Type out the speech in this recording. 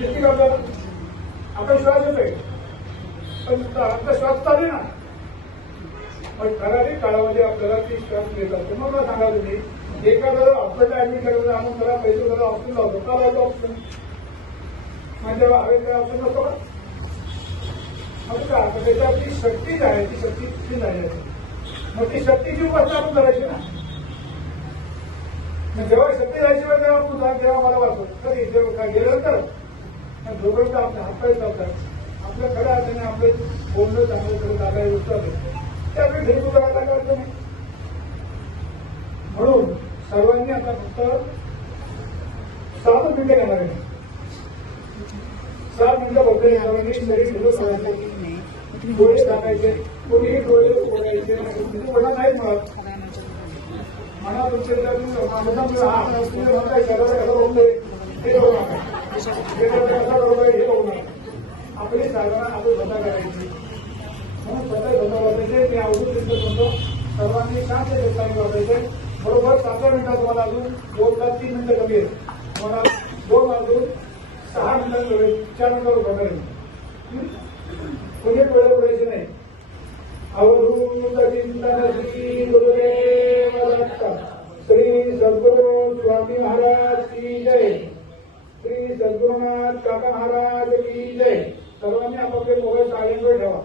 किती करतो आपण श्वास येतोय पण आपला श्वास चालू ना. पण ठराविक काळामध्ये आपल्याला ती श्वास घेत असते. मग मला सांगा तुम्ही एखादं हॉस्पिटल ऍडमिट करायचं आपण त्याला पैसे त्याला ऑप्शन लावतो का लावतो ऑप्शन म्हणजे हवेत काय ऑप्शन नसतो का. मग का त्याची आपली शक्ती जी आहे ती शक्ती किती झाली आहे. मग ती शक्तीची उपासना आपण करायची ना. जेव्हा शक्ती जायची वेळ तेव्हा आपण सांग तेव्हा मला वाचतो तरी जेव्हा गेल्यानंतर जोपर्यंत आपल्या हातपाय चालतात आपल्या खऱ्या अर्थाने आपले बोलणं चांगलं करत आपल्याला विश्वास ते आपली भेटू करायला काय अर्थ नाही. म्हणून सर्वांनी आता फक्त 7 मिनिटं घेणार आहे. 7 मिनिटं बघते सर्वांनी शरीर ढिलं सोडायचं डोळे टाकायचे कोणीही डोळे ओढायचे ओढा नाही म्हणत म्हणा तुमच्या हे बघू नका कसा बरोबर हे बघू नका. आपली साधना आपण धंदा करायची म्हणून स्वतः धंदा वाचायचे मी अवधूत चिंतन म्हणतो सर्वांनी शांत चिंतन वाचायचे. बरोबर 7 मिनिटात तुम्हाला अजून 2 तास 3 मिनिटं कमी आहेत. तुम्हाला 2 वाजून 6 मिनिटात 4 मिनिटावर बघायला कोणी डोळे उडायचे नाही. अवधूत चिंतन श्री गुरुदेव दत्त श्री सद्गुरू स्वामी महाराज की जय. श्री सद्गुरुनाथ काका महाराज की जय. सर्वांनी आपापले मोबाईल सायलेंटवर ठेवा.